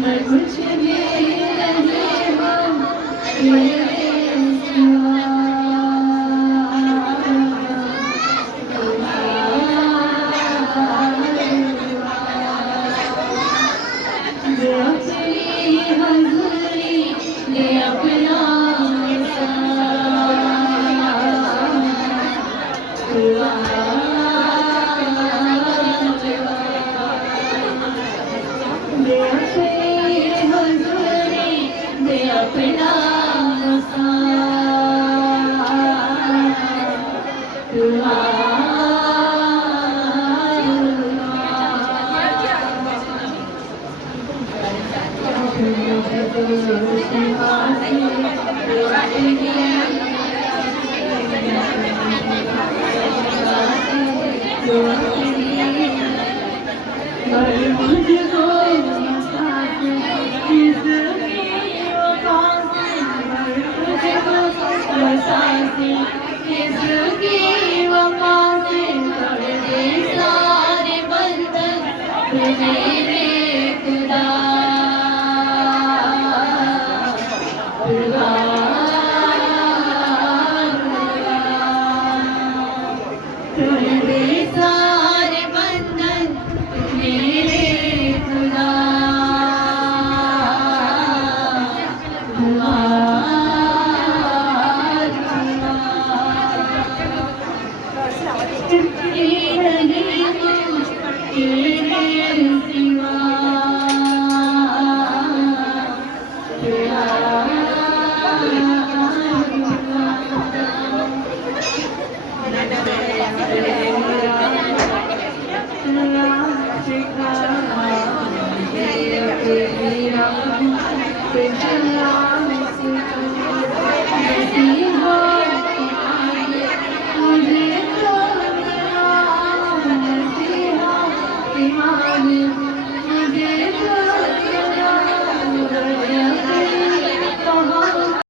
मैं कुछ भी नहीं हूँ तेरे सिवा। दे अपनी हज़ूरी, दे अपना दे अपनी हज़ूरी, दे अपना मुझको किसकी वफा से कर दे सारे बंधन मेरे खुदा। खुदा कर दे सारे बंधन मेरे खुदा। मुझे तो